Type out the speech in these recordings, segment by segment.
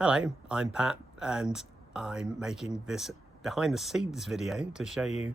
Hello, I'm Pat and I'm making this behind the scenes video to show you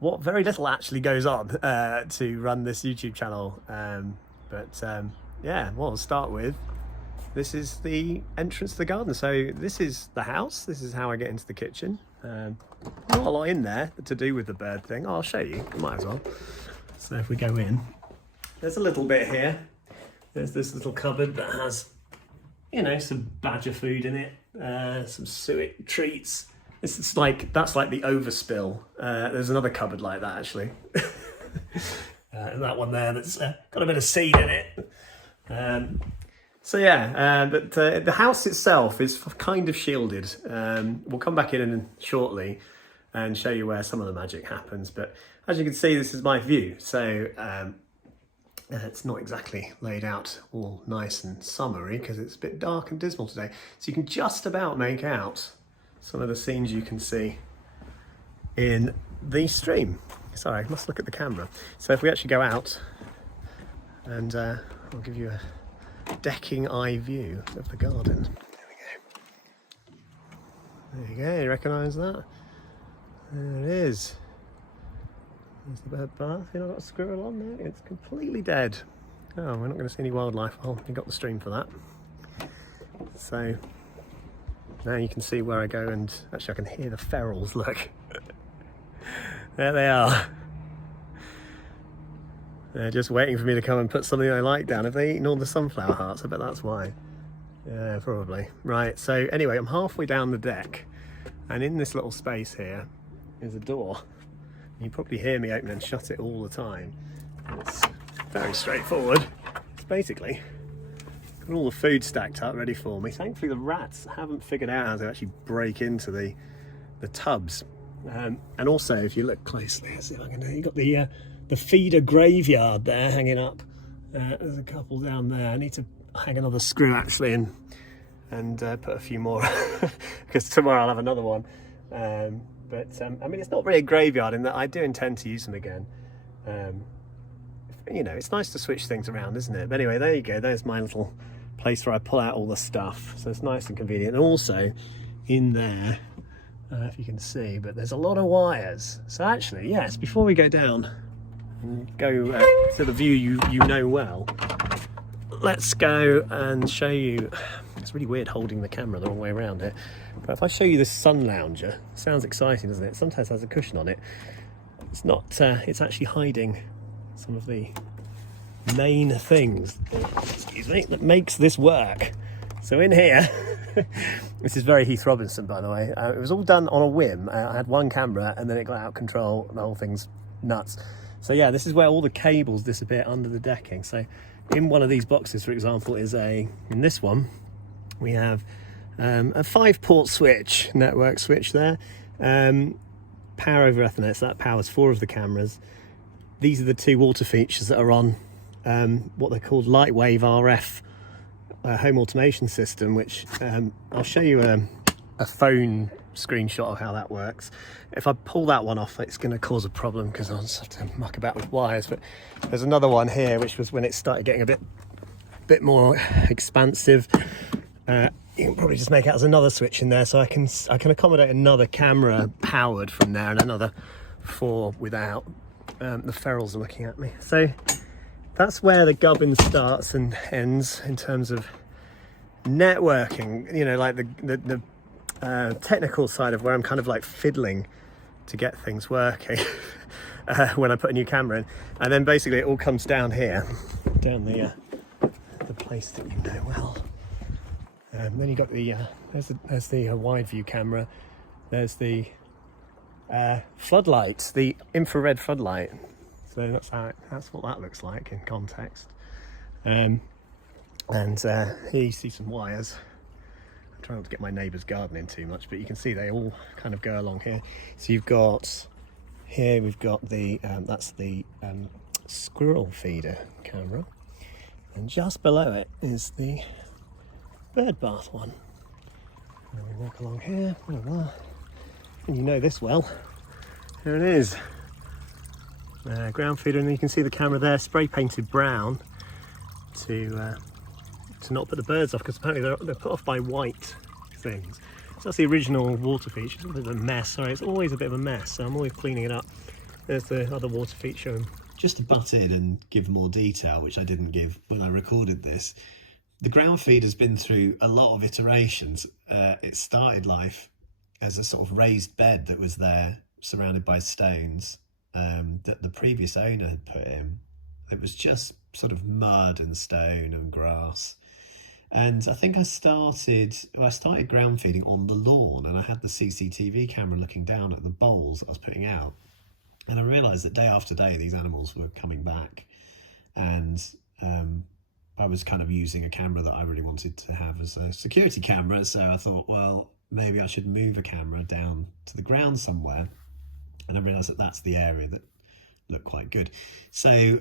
what very little actually goes on to run this YouTube channel. Yeah, well, I'll start with, this is the entrance to the garden. So this is the house, this is how I get into the kitchen. Not a lot in there to do with the bird thing. I'll show you, might as well. So if we go in, there's a little bit here. There's this little cupboard that has, you know, some badger food in it, some suet treats. That's like the overspill. There's another cupboard like that actually. And that one there that's got a bit of seed in it. So yeah, but the house itself is kind of shielded. We'll come back in shortly and show you where some of the magic happens. But as you can see, this is my view. So it's not exactly laid out all nice and summery because it's a bit dark and dismal today. So you can just about make out some of the scenes you can see in the stream. Sorry, I must look at the camera. So if we actually go out and I'll give you a decking eye view of the garden. There we go. There you go, you recognise that? There it is. There's the bird bath. You know, I've got a squirrel on there. It's completely dead. Oh, we're not going to see any wildlife. Oh, you got the stream for that. So now you can see where I go, and actually I can hear the ferals. Look, there they are. They're just waiting for me to come and put something I like down. Have they eaten all the sunflower hearts? I bet that's why. Yeah, probably. Right. So anyway, I'm halfway down the deck, and in this little space here is a door. You probably hear me open and shut it all the time. It's very straightforward. It's basically got all the food stacked up ready for me. Thankfully the rats haven't figured out how to actually break into the tubs. And also, if you look closely, let's see if I can, you've got the feeder graveyard there hanging up. There's a couple down there. I need to hang another screw actually and put a few more because tomorrow I'll have another one. I mean, it's not really a graveyard in that I do intend to use them again. You know, it's nice to switch things around, isn't it? But anyway, there you go. There's my little place where I pull out all the stuff. So it's nice and convenient. And also in there, I don't know if you can see, but there's a lot of wires. So actually, yes, before we go down and go to the view you know well, let's go and show you. It's really weird holding the camera the wrong way around here. But if I show you this sun lounger, sounds exciting, doesn't it? Sometimes has a cushion on it. It's not, it's actually hiding some of the main things, excuse me, that makes this work. So in here, this is very Heath Robinson, by the way. It was all done on a whim. I had one camera and then it got out of control and the whole thing's nuts. So yeah, this is where all the cables disappear under the decking. So in one of these boxes, for example, in this one, we have a 5-port switch, network switch there, power over Ethernet, so that powers 4 of the cameras. These are the 2 water features that are on what they're called Lightwave RF home automation system, which I'll show you a phone screenshot of how that works. If I pull that one off, it's going to cause a problem because I'll just have to muck about with wires. But there's another one here, which was when it started getting a bit more expansive. You can probably just make out as another switch in there, so I can accommodate another camera powered from there and another 4 without. The ferals are looking at me. So that's where the gubbin starts and ends in terms of networking. You know, like the technical side of where I'm kind of like fiddling to get things working when I put a new camera in, and then basically it all comes down here, down the place that you know well. Then you got the there's the wide view camera. There's the floodlight, the infrared floodlight. So that's what that looks like in context. And here you see some wires. I'm trying not to get my neighbour's garden in too much, but you can see they all kind of go along here. So you've got here, we've got the that's the squirrel feeder camera, and just below it is the bird bath one. And we walk along here, and you know this well. There it is. Ground feeder, and you can see the camera there, spray painted brown to to not put the birds off, because apparently they're put off by white things. So that's the original water feature. It's a bit of a mess. Sorry, it's always a bit of a mess, so I'm always cleaning it up. There's the other water feature. Just to butt in and give more detail, which I didn't give when I recorded this, the ground feed has been through a lot of iterations. It started life as a sort of raised bed that was there, surrounded by stones, that the previous owner had put in. It was just sort of mud and stone and grass. And I think I started ground feeding on the lawn, and I had the CCTV camera looking down at the bowls that I was putting out. And I realised that day after day, these animals were coming back. And I was kind of using a camera that I really wanted to have as a security camera. So I thought, well, maybe I should move a camera down to the ground somewhere. And I realised that that's the area that looked quite good. So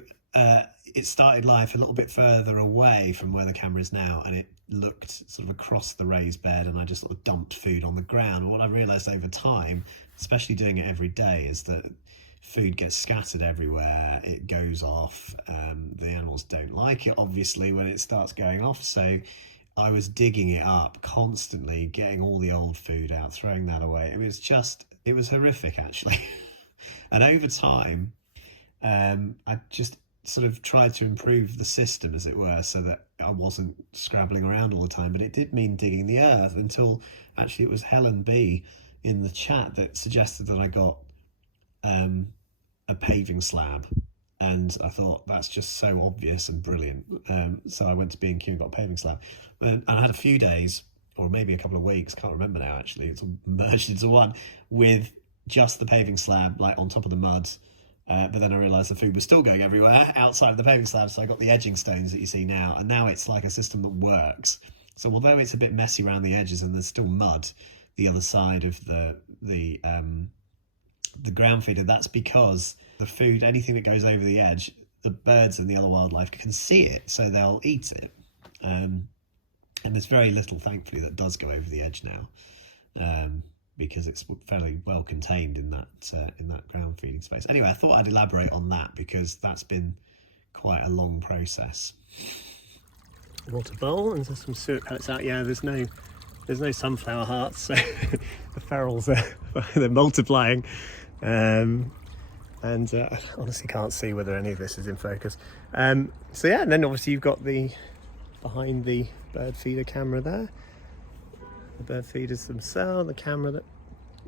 it started life a little bit further away from where the camera is now, and it looked sort of across the raised bed, and I just sort of dumped food on the ground. But what I realised over time, especially doing it every day, is that food gets scattered everywhere, it goes off, the animals don't like it obviously when it starts going off, so I was digging it up constantly, getting all the old food out, throwing that away. It was horrific actually. And over time I just sort of tried to improve the system, as it were, so that I wasn't scrabbling around all the time. But it did mean digging the earth, until actually it was Helen B in the chat that suggested that I got a paving slab, and I thought that's just so obvious and brilliant. So I went to B&Q and got a paving slab, and I had a few days, or maybe a couple of weeks, can't remember now actually, it's all merged into one, with just the paving slab like on top of the mud. But then I realised the food was still going everywhere outside of the paving slab, so I got the edging stones that you see now, and now it's like a system that works. So although it's a bit messy around the edges and there's still mud the other side of the ground feeder, that's because the food, anything that goes over the edge, the birds and the other wildlife can see it, so they'll eat it. And there's very little, thankfully, that does go over the edge now, because it's fairly well contained in that ground feeding space. Anyway, I thought I'd elaborate on that because that's been quite a long process. Water bowl, and there's some suet pellets out. Yeah, there's no sunflower hearts, so the ferals they're multiplying. And I honestly can't see whether any of this is in focus. So yeah, and then obviously you've got behind the bird feeder camera there, the bird feeders themselves, the camera that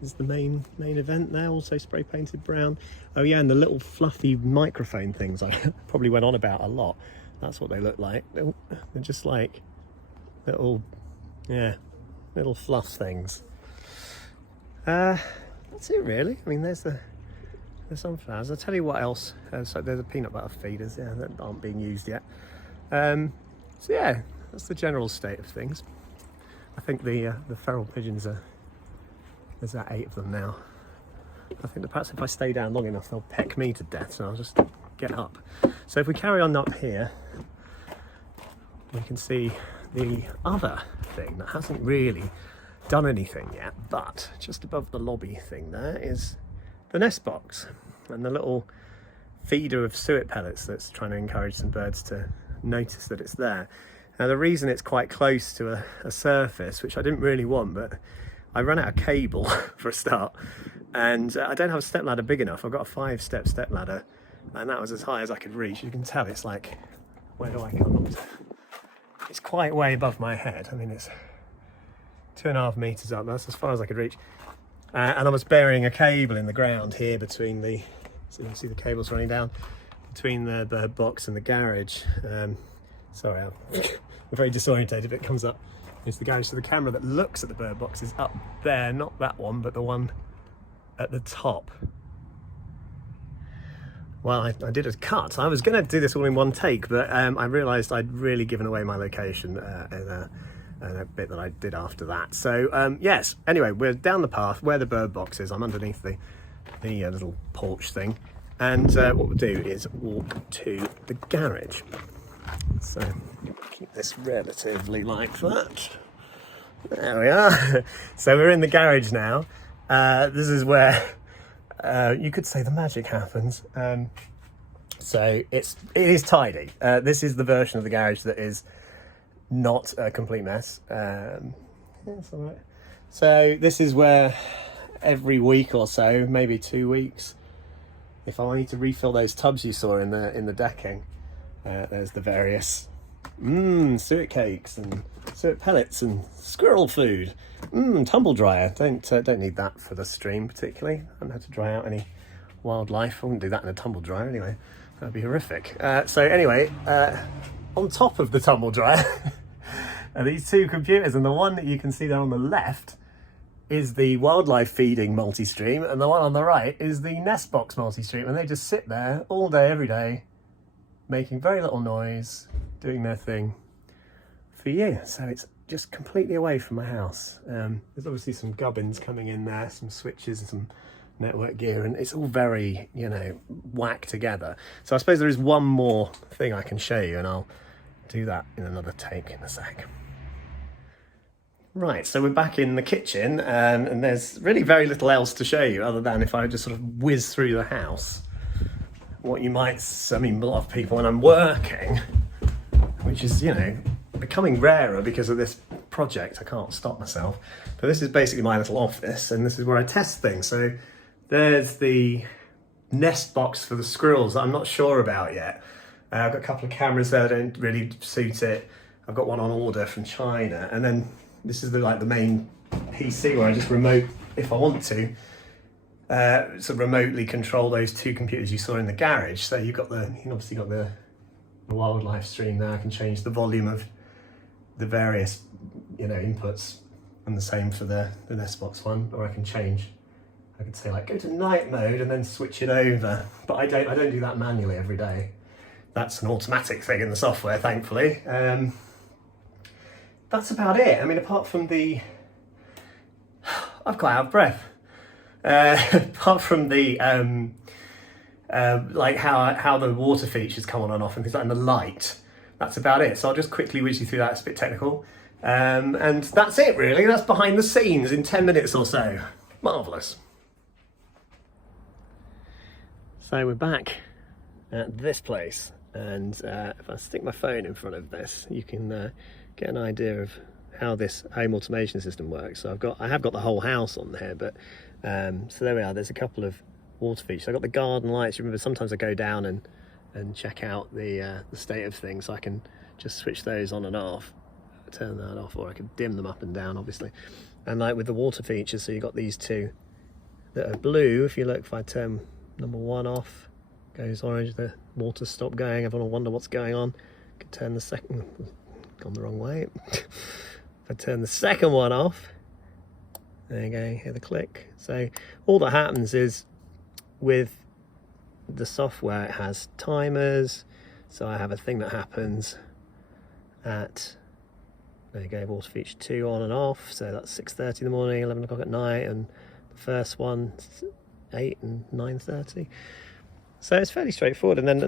is the main event there, also spray painted brown. Oh yeah, and the little fluffy microphone things I probably went on about a lot, that's what they look like. They're just like little fluff things. That's it really. I mean, there's sunflowers. I'll tell you what else. So there's the peanut butter feeders, yeah, that aren't being used yet. So yeah, that's the general state of things. I think the feral pigeons there's 8 of them now. I think that perhaps if I stay down long enough, they'll peck me to death, so I'll just get up. So if we carry on up here, we can see the other thing that hasn't really done anything yet, but just above the lobby thing there is the Nestbox and the little feeder of suet pellets that's trying to encourage some birds to notice that it's there. Now the reason it's quite close to a surface, which I didn't really want, but I ran out of cable for a start, and I don't have a step ladder big enough. I've got a 5-step step ladder, and that was as high as I could reach. You can tell it's like, where do I come up to? It's quite way above my head. I mean, it's 2.5 meters up. That's as far as I could reach. And I was burying a cable in the ground here between so you can see the cables running down between the bird box and the garage. Sorry, I'm very disorientated if it comes up. It's the garage, so the camera that looks at the bird box is up there, not that one, but the one at the top. Well, I did a cut. I was going to do this all in one take, but I realised I'd really given away my location in a bit that I did after that. So yes, anyway, we're down the path where the bird box is. I'm underneath the little porch thing, and what we'll do is walk to the garage. So keep this relatively like that. There we are. So we're in the garage now. This is where you could say the magic happens. So it is tidy. This is the version of the garage that is not a complete mess. That's all right. So this is where every week or so, maybe 2 weeks, if I need to refill those tubs you saw in the decking, there's the various suet cakes and suet pellets and squirrel food. Tumble dryer. Don't need that for the stream particularly. I haven't had to dry out any wildlife. I wouldn't do that in a tumble dryer anyway. That'd be horrific. So anyway, on top of the tumble dryer are these two computers, and the one that you can see there on the left is the wildlife feeding multi-stream, and the one on the right is the Nestbox multi-stream, and they just sit there all day, every day, making very little noise, doing their thing for you. So it's just completely away from my house. There's obviously some gubbins coming in there, some switches and some network gear, and it's all very, you know, whacked together. So I suppose there is one more thing I can show you, and I'll do that in another take in a sec. Right, so we're back in the kitchen, and there's really very little else to show you other than if I just sort of whiz through the house. What you might, I mean, a lot of people when I'm working, which is, you know, becoming rarer because of this project, I can't stop myself. But this is basically my little office, and this is where I test things. So there's the Nestbox for the squirrels that I'm not sure about yet. I've got a couple of cameras there that don't really suit it. I've got one on order from China, and then this is the main PC where I just remote, if I want to, sort of remotely control those two computers you saw in the garage. So you've obviously got the wildlife stream there. I can change the volume of the various, you know, inputs, and the same for the Nestbox one. Or I can say like go to night mode and then switch it over. But I don't do that manually every day. That's an automatic thing in the software, thankfully. That's about it. I mean, apart from I'm quite out of breath. Apart from the like how the water features come on and off and things like that, and the light, that's about it. So I'll just quickly whiz you through that. It's a bit technical. And that's it really. That's behind the scenes in 10 minutes or so. Marvellous. So we're back at this place, and if I stick my phone in front of this, you can get an idea of how this home automation system works. So I have got the whole house on here, but so there we are. There's a couple of water features. I've got the garden lights. You remember sometimes I go down and check out the state of things, so I can just switch those on and off, turn that off, or I can dim them up and down obviously. And like with the water features, so you've got these two that are blue. If you look, if I turn number one off, goes orange, the water stopped going. Everyone will wonder what's going on. I can turn the second, gone the wrong way. If I turn the second one off, there you go, hear the click. So all that happens is with the software, it has timers. So I have a thing that happens at, there you go, water feature 2 on and off. So that's 6:30 in the morning, 11 o'clock at night, and the first one 8 and 9:30. So it's fairly straightforward. And then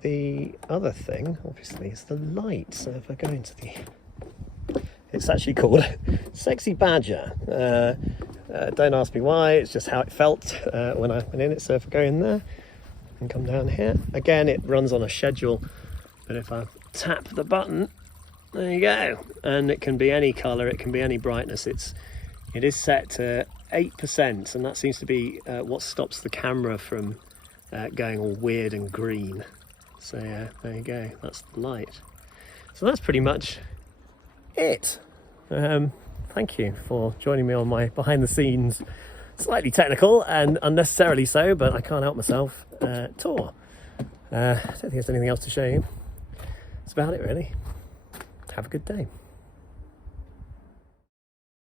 the other thing, obviously, is the light. So if I go into it's actually called Sexy Badger. Don't ask me why, it's just how it felt when I went in it. So if I go in there and come down here, again, it runs on a schedule. But if I tap the button, there you go. And it can be any colour, it can be any brightness. It is set to 8%, and that seems to be what stops the camera from going all weird and green. So yeah, there you go, that's the light. So that's pretty much it. Thank you for joining me on my behind the scenes, slightly technical and unnecessarily so, but I can't help myself, tour. I don't think there's anything else to show you. That's about it really. Have a good day.